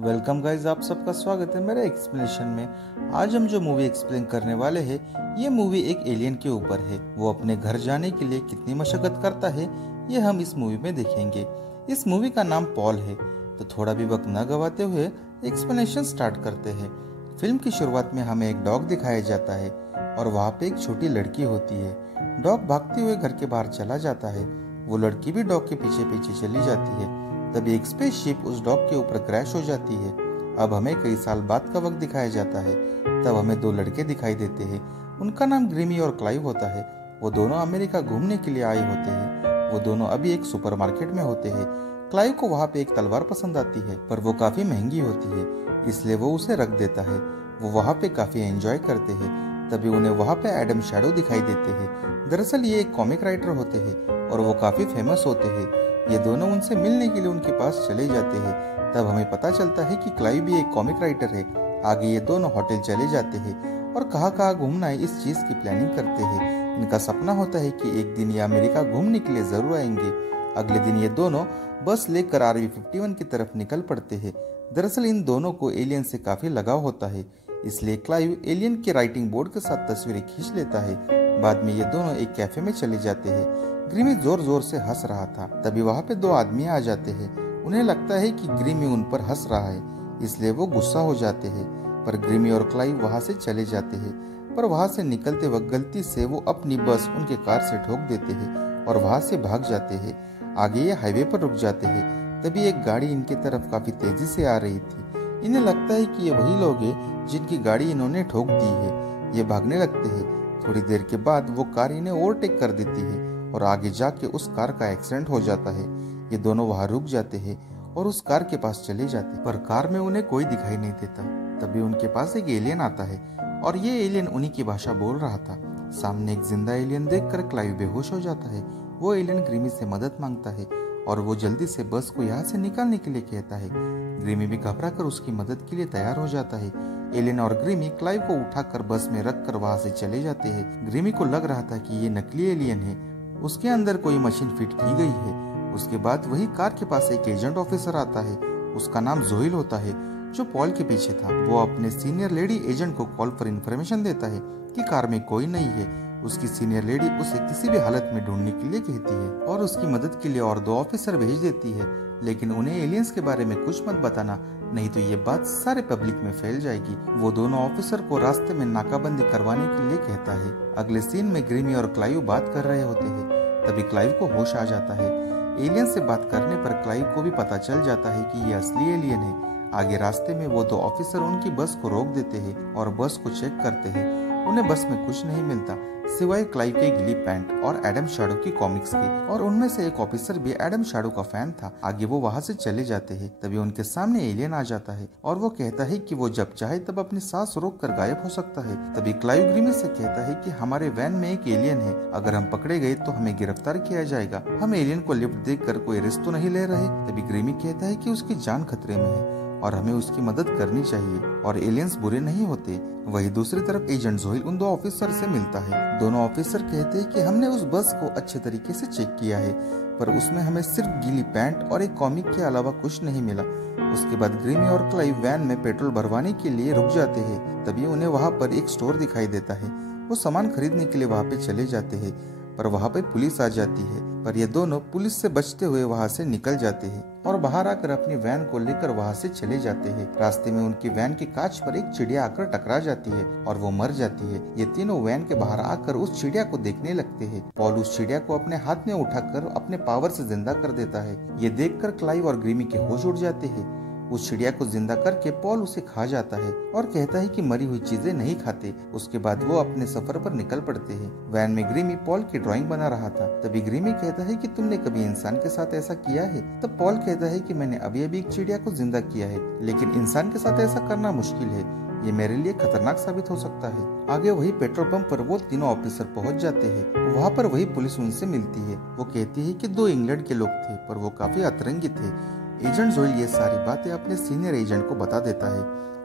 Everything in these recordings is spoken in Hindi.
वेलकम गाइज, आप सबका स्वागत है मेरे एक्सप्लेनेशन में। आज हम जो मूवी एक्सप्लेन करने वाले हैं, ये मूवी एक एलियन के ऊपर है। वो अपने घर जाने के लिए कितनी मशक्कत करता है, ये हम इस मूवी में देखेंगे। इस मूवी का नाम पॉल है। तो थोड़ा भी वक्त न गवाते हुए एक्सप्लेनेशन स्टार्ट करते हैं। फिल्म की शुरुआत में हमें एक डॉग दिखाया जाता है और वहाँ पे एक छोटी लड़की होती है। डॉग भागते हुए घर के बाहर चला जाता है। वो लड़की भी डॉग के पीछे पीछे चली जाती है। तभी एक स्पेसशिप उस डॉग के ऊपर क्रैश हो जाती है। अब हमें कई साल बाद का वक्त दिखाया जाता है। तब हमें दो लड़के दिखाई देते हैं। उनका नाम ग्रीमी और क्लाइव होता है। वो दोनों अमेरिका घूमने के लिए आए होते हैं। वो दोनों अभी एक सुपरमार्केट में होते हैं। क्लाइव को वहाँ पे एक तलवार पसंद आती है, पर वो काफी महंगी होती है, इसलिए वो उसे रख देता है। वो वहाँ पे काफी एंजॉय करते हैं। तभी उन्हें वहाँ पे एडम शैडो दिखाई देते हैं। दरअसल ये एक कॉमिक राइटर होते हैं और वो काफी फेमस होते हैं। ये दोनों उनसे मिलने के लिए उनके पास चले जाते हैं। तब हमें पता चलता है कि क्लाइव भी एक कॉमिक राइटर है। आगे ये दोनों होटल चले जाते हैं और कहाँ घूमना है इस चीज की प्लानिंग करते हैं। इनका सपना होता है कि एक दिन ये अमेरिका घूमने के लिए जरूर आएंगे। अगले दिन ये दोनों बस लेकर RV-51 की तरफ निकल पड़ते हैं। दरअसल इन दोनों को एलियन से काफी लगाव होता है, इसलिए क्लाइव एलियन के राइटिंग बोर्ड के साथ तस्वीरें खींच लेता है। बाद में ये दोनों एक कैफे में चले जाते हैं। ग्रीमी जोर जोर से हंस रहा था। तभी वहाँ पे दो आदमी आ जाते हैं। उन्हें लगता है कि ग्रीमी उन पर हंस रहा है, इसलिए वो गुस्सा हो जाते हैं। पर ग्रीमी और क्लाइव वहाँ से चले जाते हैं। पर वहाँ से निकलते वक्त गलती से वो अपनी बस उनके कार से ठोक देते हैं और वहाँ से भाग जाते हैं। आगे ये हाईवे पर रुक जाते हैं। तभी एक गाड़ी इनके तरफ काफी तेजी से आ रही थी। इन्हें लगता है कि ये वही लोग हैं जिनकी गाड़ी इन्होंने ठोक दी है। ये भागने लगते हैं। थोड़ी देर के बाद वो कार इन्हें ओवरटेक कर देती है और आगे जाके उस कार का एक्सीडेंट हो जाता है। ये दोनों वहाँ रुक जाते हैं और उस कार के पास चले जाते हैं, पर कार में उन्हें कोई दिखाई नहीं देता। तभी उनके पास एक एलियन आता है और ये एलियन उन्हीं की भाषा बोल रहा था। सामने एक जिंदा एलियन देखकर क्लाइव बेहोश हो जाता है। वो एलियन ग्रीमी से मदद मांगता है और वो जल्दी से बस को यहाँ से निकालने के लिए कहता है। ग्रीमी भी घबरा कर उसकी मदद के लिए तैयार हो जाता है। एलियन और ग्रीमी क्लाइव को उठाकर बस में रखकर वहाँ से चले जाते हैं। ग्रीमी को लग रहा था कि ये नकली एलियन है, उसके अंदर कोई मशीन फिट की गई है। उसके बाद वही कार के पास एक एजेंट ऑफिसर आता है। उसका नाम जोइल होता है, जो पॉल के पीछे था। वो अपने सीनियर लेडी एजेंट को कॉल पर इंफॉर्मेशन देता है कि कार में कोई नहीं है। उसकी सीनियर लेडी उसे किसी भी हालत में ढूंढने के लिए कहती है और उसकी मदद के लिए और दो ऑफिसर भेज देती है, लेकिन उन्हें एलियंस के बारे में कुछ मत बताना, नहीं तो ये बात सारे पब्लिक में फैल जाएगी। वो दोनों ऑफिसर को रास्ते में नाकाबंदी करवाने के लिए कहता है। अगले सीन में ग्रीमी और क्लाइव बात कर रहे होते हैं। तभी क्लाइव को होश आ जाता है। एलियन से बात करने पर क्लाइव को भी पता चल जाता है कि ये असली एलियन है। आगे रास्ते में वो दो ऑफिसर उनकी बस को रोक देते हैं और बस को चेक करते हैं। उन्हें बस में कुछ नहीं मिलता सिवाय क्लाइव के गिली पैंट और एडम शैडो की कॉमिक्स के, और उनमें से एक ऑफिसर भी एडम शैडो का फैन था। आगे वो वहाँ से चले जाते हैं। तभी उनके सामने एलियन आ जाता है और वो कहता है कि वो जब चाहे तब अपनी सांस रोक कर गायब हो सकता है। तभी क्लाइव ग्रीमी से कहता है कि हमारे वैन में एक एलियन है, अगर हम पकड़े गए तो हमें गिरफ्तार किया जाएगा। हम एलियन को लिफ्ट देकर कोई रिस्क तो नहीं ले रहे। तभी ग्रीमी कहता है कि उसकी जान खतरे में है और हमें उसकी मदद करनी चाहिए और एलियंस बुरे नहीं होते। वही दूसरी तरफ एजेंट जोइल उन दो ऑफिसर से मिलता है। दोनों ऑफिसर कहते हैं कि हमने उस बस को अच्छे तरीके से चेक किया है, पर उसमें हमें सिर्फ गीली पैंट और एक कॉमिक के अलावा कुछ नहीं मिला। उसके बाद ग्रीमी और क्लाइव वैन में पेट्रोल भरवाने के लिए रुक जाते हैं। तभी उन्हें वहाँ पर एक स्टोर दिखाई देता है। वो सामान खरीदने के लिए वहाँ पे चले जाते हैं, पर वहाँ पे पुलिस आ जाती है। पर ये दोनों पुलिस से बचते हुए वहाँ से निकल जाते हैं और बाहर आकर अपनी वैन को लेकर वहाँ से चले जाते हैं। रास्ते में उनकी वैन की कांच पर एक चिड़िया आकर टकरा जाती है और वो मर जाती है। ये तीनों वैन के बाहर आकर उस चिड़िया को देखने लगते हैं। पॉल उस चिड़िया को अपने हाथ में उठाकर अपने पावर से जिंदा कर देता है। ये देखकर क्लाइव और ग्रीमी के होश उड़ जाते हैं। उस चिड़िया को जिंदा करके पॉल उसे खा जाता है और कहता है कि मरी हुई चीजें नहीं खाते। उसके बाद वो अपने सफर पर निकल पड़ते हैं। वैन में ग्रीमी पॉल की ड्राइंग बना रहा था। तभी ग्रीमी कहता है कि तुमने कभी इंसान के साथ ऐसा किया है? तब पॉल कहता है कि मैंने अभी अभी एक चिड़िया को जिंदा किया है, लेकिन इंसान के साथ ऐसा करना मुश्किल है, ये मेरे लिए खतरनाक साबित हो सकता है। आगे वही पेट्रोल पंप पर वो तीनों ऑफिसर पहुंच जाते हैं। वहाँ पर वही पुलिस उनसे मिलती है। वो कहती है कि दो इंग्लैंड के लोग थे, पर वो काफी अतरंगी थे। एजेंट जोइल ये सारी बातें अपने सीनियर एजेंट को बता देता है।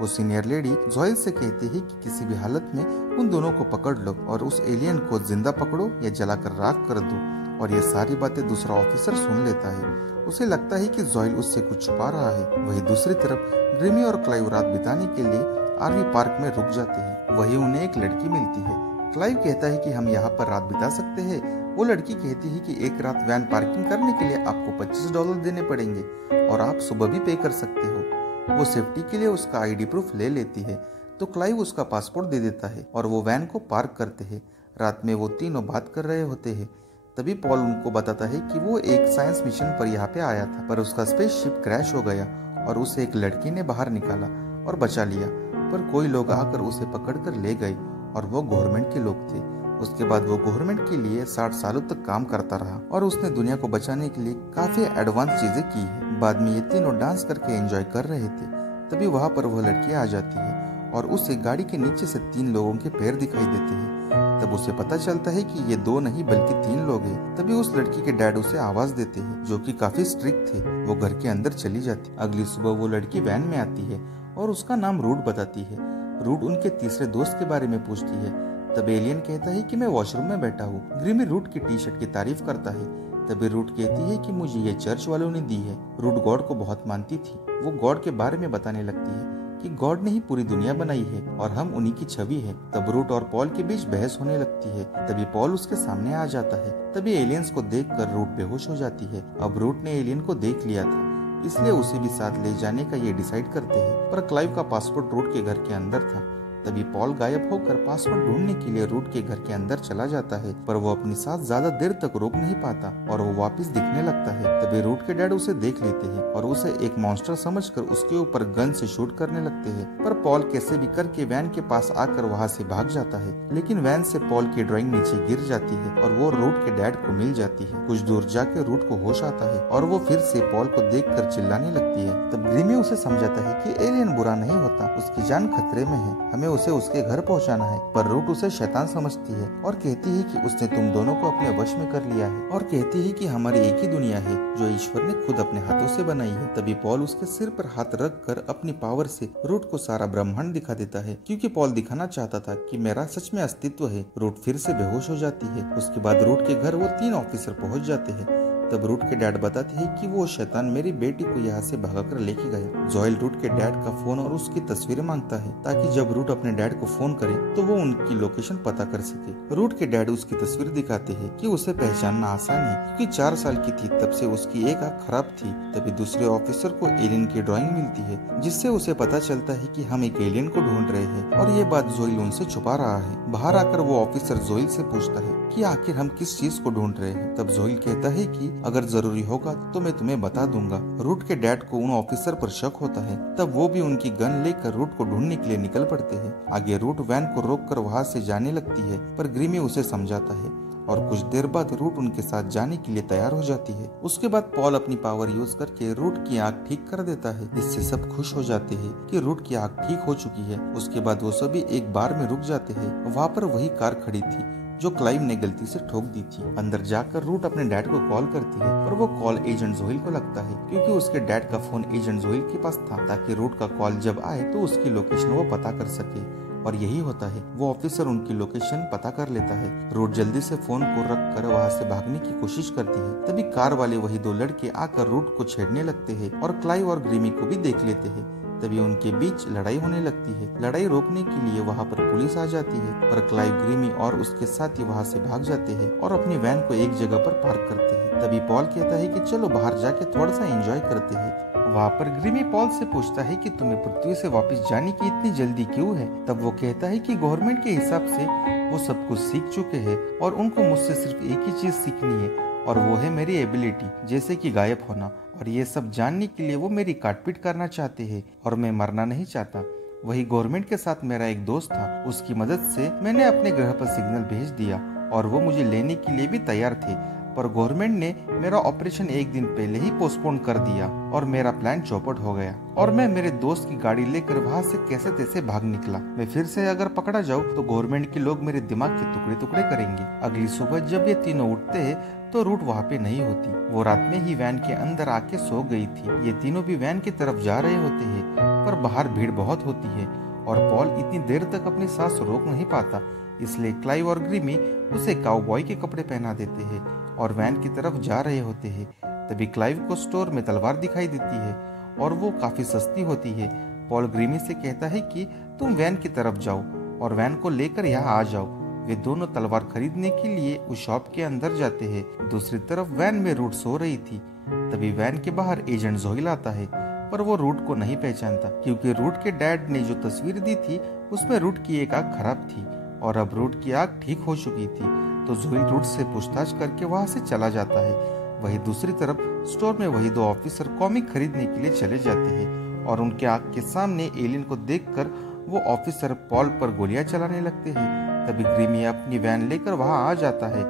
वो सीनियर लेडी जोइल से कहती है कि किसी भी हालत में उन दोनों को पकड़ लो और उस एलियन को जिंदा पकड़ो या जलाकर राख कर दो और ये सारी बातें दूसरा ऑफिसर सुन लेता है। उसे लगता है कि जोइल उससे कुछ छुपा रहा है। वहीं दूसरी तरफ ग्रिमी और क्लाइव रात बिताने के लिए आरवी पार्क में रुक जाते हैं। वहीं उन्हें एक लड़की मिलती है। क्लाइव कहता है कि हम यहाँ पर रात बिता सकते हैं। वो लड़की कहती है कि एक रात वैन पार्किंग करने के लिए आपको $25 देने पड़ेंगे और आप सुबह भी पे कर सकते हो। वो सेफ्टी के लिए उसका आईडी प्रूफ ले लेती है तो क्लाइव उसका पासपोर्ट दे देता है और वो वैन को पार्क करते हैं। रात में वो तीनों बात कर रहे होते हैं। तभी पॉल उनको बताता है कि वो एक साइंस मिशन पर यहाँ पे आया था, पर उसका स्पेसशिप क्रैश हो गया और उसे एक लड़की ने बाहर निकाला और बचा लिया। पर कोई लोग आकर उसे पकड़कर ले गए और वो गवर्नमेंट के लोग थे। उसके बाद वो गवर्नमेंट के लिए 60 सालों तक काम करता रहा और उसने दुनिया को बचाने के लिए काफी एडवांस चीजें की है। बाद में ये तीनों डांस करके एंजॉय कर रहे थे। तभी वहाँ पर वो लड़की आ जाती है और उसे गाड़ी के नीचे से 3 लोगों के पैर दिखाई देते हैं। तब उसे पता चलता है कि ये 2 नहीं बल्कि 3 लोग हैं। तभी उस लड़की के डैड उसे आवाज देते हैं, जो कि काफी स्ट्रिक्ट थे। वो घर के अंदर चली जाती। अगली सुबह वो लड़की वैन में आती है और उसका नाम रूट बताती है। रूट उनके तीसरे दोस्त के बारे में पूछती है। तब एलियन कहता है कि मैं वॉशरूम में बैठा हूँ। ग्रिमी रूट की टी शर्ट की तारीफ करता है। तभी रूट कहती है कि मुझे ये चर्च वालों ने दी है। रूट गॉड को बहुत मानती थी। वो गॉड के बारे में बताने लगती है कि गॉड ने ही पूरी दुनिया बनाई है और हम उन्हीं की छवि है। तब रूट और पॉल के बीच बहस होने लगती है। तभी पॉल उसके सामने आ जाता है। तभी एलियंस को देखकर रूट बेहोश हो जाती है। अब रूट ने एलियन को देख लिया था, इसलिए उसे भी साथ ले जाने का ये डिसाइड करते हैं। पर क्लाइव का पासपोर्ट रूट के घर के अंदर था। तभी पॉल गायब होकर पासपोर्ट ढूंढने के लिए रूट के घर के अंदर चला जाता है, पर वो अपनी सांस ज्यादा देर तक रोक नहीं पाता और वो वापस दिखने लगता है। तभी रूट के डैड उसे देख लेते हैं और उसे एक मॉन्स्टर समझकर उसके ऊपर गन से शूट करने लगते हैं। पर पॉल कैसे भी करके वैन के पास आकर वहाँ से भाग जाता है, लेकिन वैन से पॉल की ड्राइंग नीचे गिर जाती है और वो रूट के डैड को मिल जाती है। कुछ दूर जाके रूट को होश आता है और वो फिर से पॉल को देखकर चिल्लाने लगती है। तब ग्रिमी उसे समझाता है कि एलियन बुरा नहीं होता, उसकी जान खतरे में है, हमें उसे उसके घर पहुंचाना है। पर रूट उसे शैतान समझती है और कहती है कि उसने तुम दोनों को अपने वश में कर लिया है और कहती है कि हमारी एक ही दुनिया है जो ईश्वर ने खुद अपने हाथों से बनाई है। तभी पॉल उसके सिर पर हाथ रख कर अपनी पावर से रूट को सारा ब्रह्मांड दिखा देता है, क्योंकि पॉल दिखाना चाहता था कि मेरा सच में अस्तित्व है। रूट फिर से बेहोश हो जाती है। उसके बाद रूट के घर वो 3 ऑफिसर पहुंच जाते हैं। तब रूट के डैड बताते हैं कि वो शैतान मेरी बेटी को यहाँ से भगाकर लेके गया। जोइल रूट के डैड का फोन और उसकी तस्वीरें मांगता है ताकि जब रूट अपने डैड को फोन करे तो वो उनकी लोकेशन पता कर सके। रूट के डैड उसकी तस्वीर दिखाते हैं कि उसे पहचानना आसान है, क्योंकि 4 साल की थी तब से उसकी एक आंख खराब थी। तभी दूसरे ऑफिसर को एलियन की ड्राइंग मिलती है, जिससे उसे पता चलता है कि हम एक एलियन को ढूंढ रहे हैं और ये बात जोइल उनसे छुपा रहा है। बाहर आकर वो ऑफिसर जोइल से पूछता है कि आखिर हम किस चीज को ढूंढ रहे हैं। तब जोइल कहता है कि अगर जरूरी होगा तो मैं तुम्हें बता दूंगा। रूट के डैड को उन ऑफिसर पर शक होता है। तब वो भी उनकी गन लेकर रूट को ढूंढने के लिए निकल पड़ते हैं। आगे रूट वैन को रोककर वहां से जाने लगती है, पर ग्रिमी उसे समझाता है और कुछ देर बाद रूट उनके साथ जाने के लिए तैयार हो जाती है। उसके बाद पॉल अपनी पावर यूज करके रूट की आंख ठीक कर देता है। इससे सब खुश हो जाते हैं कि रूट की आंख ठीक हो चुकी है। उसके बाद वो सभी एक बार में रुक जाते हैं। वहाँ पर वही कार खड़ी थी जो क्लाइव ने गलती से ठोक दी थी। अंदर जाकर रूट अपने डैड को कॉल करती है, पर वो कॉल एजेंट जोइल को लगता है, क्योंकि उसके डैड का फोन एजेंट जोइल के पास था, ताकि रूट का कॉल जब आए तो उसकी लोकेशन वो पता कर सके। और यही होता है, वो ऑफिसर उनकी लोकेशन पता कर लेता है। रूट जल्दी से फोन को रख कर वहाँ से भागने की कोशिश करती है। तभी कार वाले वही 2 लड़के आकर रूट को छेड़ने लगते हैं और क्लाइव और ग्रिमी को भी देख लेते हैं। तभी उनके बीच लड़ाई होने लगती है। लड़ाई रोकने के लिए वहाँ पर पुलिस आ जाती है, पर क्लाइव, ग्रिमी और उसके साथी वहाँ से भाग जाते हैं और अपनी वैन को एक जगह पर पार्क करते हैं। तभी पॉल कहता है कि चलो बाहर जाके थोड़ा सा एंजॉय करते हैं। वहाँ पर ग्रिमी पॉल से पूछता है कि तुम्हें पृथ्वी से वापस जाने की इतनी जल्दी क्यों है। तब वो कहता है कि गवर्नमेंट के हिसाब से वो सब कुछ सीख चुके हैं और उनको मुझसे सिर्फ एक ही चीज सीखनी है, और वो है मेरी एबिलिटी, जैसे कि गायब होना। और ये सब जानने के लिए वो मेरी काटपीट करना चाहते हैं और मैं मरना नहीं चाहता। वही गवर्नमेंट के साथ मेरा एक दोस्त था, उसकी मदद से मैंने अपने ग्रह पर सिग्नल भेज दिया और वो मुझे लेने के लिए भी तैयार थे, पर गवर्नमेंट ने मेरा ऑपरेशन एक दिन पहले ही पोस्टपोन कर दिया और मेरा प्लान चौपट हो गया और मैं मेरे दोस्त की गाड़ी लेकर वहाँ से कैसे तैसे भाग निकला। मैं फिर से अगर पकड़ा जाऊँ तो गवर्नमेंट के लोग मेरे दिमाग के टुकड़े टुकड़े करेंगे। अगली सुबह जब ये तीनों उठते हैं तो रूट वहाँ पे नहीं होती। वो रात में ही वैन के अंदर आके सो गई थी। ये तीनों भी वैन की तरफ जा रहे होते हैं, पर बाहर भीड़ बहुत होती है और पॉल इतनी देर तक अपनी सांस रोक नहीं पाता, इसलिए क्लाइव और ग्रिमी उसे काउबॉय के कपड़े पहना देते हैं और वैन की तरफ जा रहे होते हैं। तभी क्लाइव को स्टोर में तलवार दिखाई देती है और वो काफी सस्ती होती है। पॉल ग्रीमी से कहता है कि तुम वैन की तरफ जाओ और वैन को लेकर यहाँ आ जाओ। वे दोनों तलवार खरीदने के लिए उस शॉप के अंदर जाते हैं। दूसरी तरफ वैन में रूट सो रही थी। तभी वैन के बाहर एजेंट जोइल आता है, पर वो रूट को नहीं पहचानता क्योंकि रूट के डैड ने जो तस्वीर दी थी उसमें रूट की एक आंख खराब थी और अब रूट की आंख ठीक हो चुकी थी। तो जोइल रूट से पूछताछ करके वहां से चला जाता है। वही दूसरी तरफ स्टोर में वही दो ऑफिसर कॉमिक खरीदने के लिए चले जाते हैं और उनके आंख के सामने एलियन को देखकर वो ऑफिसर पॉल पर गोलियां चलाने लगते हैं। तभी ग्रीमी अपनी वैन लेकर वहां आ जाता है।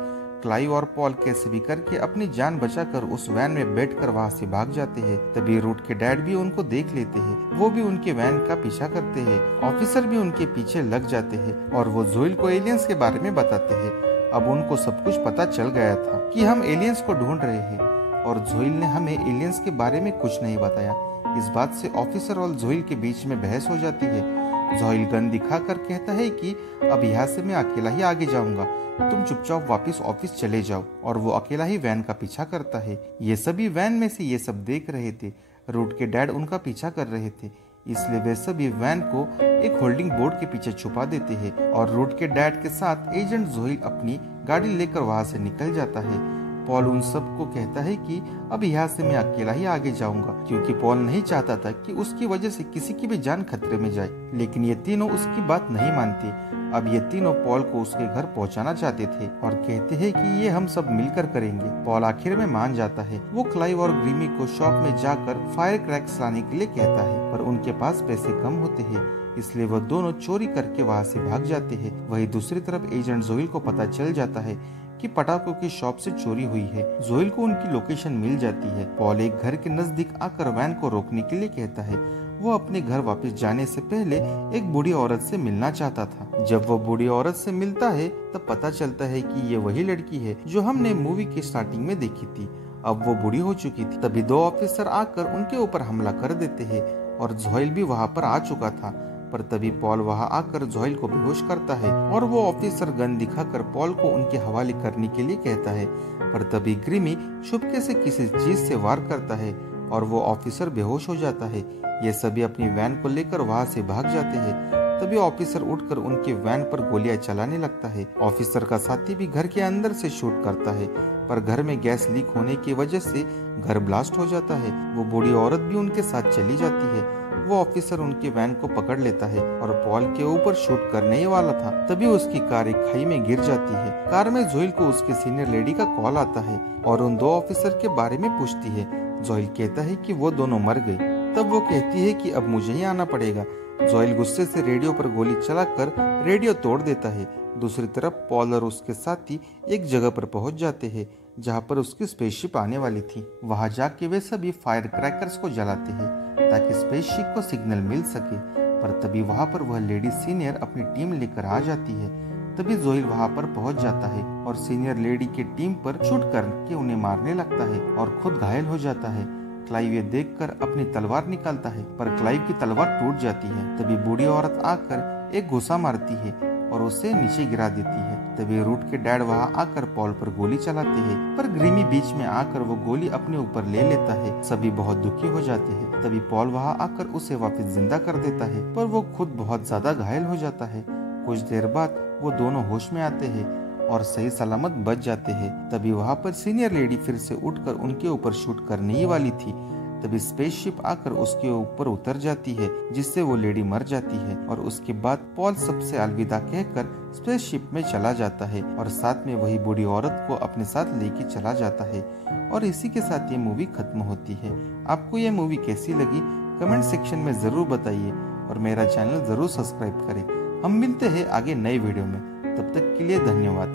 क्लाइव और पॉल कैसे भी करके अपनी जान बचाकर उस वैन में बैठकर वहां से भाग जाते हैं। तभी रूट के डैड भी उनको देख लेते हैं। वो भी उनके वैन का पीछा करते हैं। ऑफिसर भी उनके पीछे लग जाते हैं और वो जोइल को एलियंस के बारे में बताते हैं। अब उनको सब कुछ पता चल गया था कि हम एलियंस को ढूंढ रहे हैं और जोइल ने हमें एलियंस के बारे में कुछ नहीं बताया। इस बात से ऑफिसर और जोइल के बीच में बहस हो जाती है। जोइल गन दिखाकर कहता है कि अब यहाँ से मैं अकेला ही आगे जाऊंगा, तुम चुपचाप वापस ऑफिस चले जाओ। और वो अकेला ही वैन का पीछा करता है। ये सभी वैन में से ये सब देख रहे थे। रूट के डैड उनका पीछा कर रहे थे, इसलिए वे सभी वैन को एक होल्डिंग बोर्ड के पीछे छुपा देते हैं और रूट के डैड के साथ एजेंट जोइल अपनी गाड़ी लेकर वहां से निकल जाता है। पॉल उन सबको कहता है कि अब यहाँ से मैं अकेला ही आगे जाऊंगा क्योंकि पॉल नहीं चाहता था कि उसकी वजह से किसी की भी जान खतरे में जाए। लेकिन ये तीनों उसकी बात नहीं मानते। अब ये तीनों पॉल को उसके घर पहुंचाना चाहते थे और कहते हैं कि ये हम सब मिलकर करेंगे। पॉल आखिर में मान जाता है। वो क्लाइव और ग्रीमी को शॉप में जाकर फायर क्रैक्स लाने के लिए कहता है, पर उनके पास पैसे कम होते हैं, इसलिए वह दोनों चोरी करके वहां से भाग जाते हैं। वही दूसरी तरफ एजेंट जोइल को पता चल जाता है कि पटाखों की शॉप से चोरी हुई है। जोइल को उनकी लोकेशन मिल जाती है। पॉल एक घर के नजदीक आकर वैन को रोकने के लिए कहता है। वो अपने घर वापस जाने से पहले एक बूढ़ी औरत से मिलना चाहता था। जब वो बूढ़ी औरत से मिलता है तब पता चलता है कि ये वही लड़की है जो हमने मूवी के स्टार्टिंग में देखी थी। अब वो बूढ़ी हो चुकी थी। तभी दो ऑफिसर आकर उनके ऊपर हमला कर देते हैं और जोइल भी वहाँ पर आ चुका था। पर तभी पॉल वहां आकर जोइल को बेहोश करता है और वो ऑफिसर गन दिखाकर पॉल को उनके हवाले करने के लिए कहता है। पर तभी ग्रीमी चुपके से किसी चीज से वार करता है और वो ऑफिसर बेहोश हो जाता है। ये सभी अपनी वैन को लेकर वहां से भाग जाते हैं। तभी ऑफिसर उठकर उनके वैन पर गोलियां चलाने लगता है। ऑफिसर का साथी भी घर के अंदर से शूट करता है, पर घर में गैस लीक होने की वजह से घर ब्लास्ट हो जाता है। वो बूढ़ी औरत भी उनके साथ चली जाती है। वो ऑफिसर उनके वैन को पकड़ लेता है और पॉल के ऊपर शूट करने ही वाला था। तभी उसकी कार एक खाई में गिर जाती है। कार में जोइल को उसके सीनियर लेडी का कॉल आता है और उन दो ऑफिसर के बारे में पूछती है। जोइल कहता है कि वो दोनों मर गए। तब वो कहती है कि अब मुझे ही आना पड़ेगा। जोइल गुस्से से रेडियो पर गोली चलाकर रेडियो तोड़ देता है। दूसरी तरफ पॉल और उसके साथी एक जगह पर पहुंच जाते हैं जहां पर उसकी स्पेसशिप आने वाली थी। वहां जाके वे सभी फायर क्रैकर्स को जलाते हैं ताकि स्पेसशिप को सिग्नल मिल सके। पर तभी वहां पर वह लेडी सीनियर अपनी टीम लेकर आ जाती है। तभी जोइल वहां पर पहुंच जाता है और सीनियर लेडी की टीम पर शूट करके उन्हें मारने लगता है और खुद घायल हो जाता है। क्लाइव ये देखकर अपनी तलवार निकालता है, पर क्लाइव की तलवार टूट जाती है। तभी बूढ़ी औरत आकर एक घुसा मारती है और उसे नीचे गिरा देती है। तभी रूट के डैड वहां आकर पॉल पर गोली चलाते हैं, पर ग्रीमी बीच में आकर वो गोली अपने ऊपर ले लेता है। सभी बहुत दुखी हो जाते हैं। तभी पॉल वहां आकर उसे वापस जिंदा कर देता है, पर वो खुद बहुत ज्यादा घायल हो जाता है। कुछ देर बाद वो दोनों होश में आते हैं और सही सलामत बच जाते हैं। तभी वहां पर सीनियर लेडी फिर से उठकर उनके ऊपर शूट करने ही वाली थी। तभी स्पेसशिप आकर उसके ऊपर उतर जाती है, जिससे वो लेडी मर जाती है और उसके बाद पॉल सबसे अलविदा कहकर स्पेसशिप में चला जाता है और साथ में वही बूढ़ी औरत को अपने साथ लेके चला जाता है। और इसी के साथ ये मूवी खत्म होती है। आपको ये मूवी कैसी लगी कमेंट सेक्शन में जरूर बताइए और मेरा चैनल जरूर सब्सक्राइब करें। हम मिलते हैं आगे नए वीडियो में। तब तक के लिए धन्यवाद।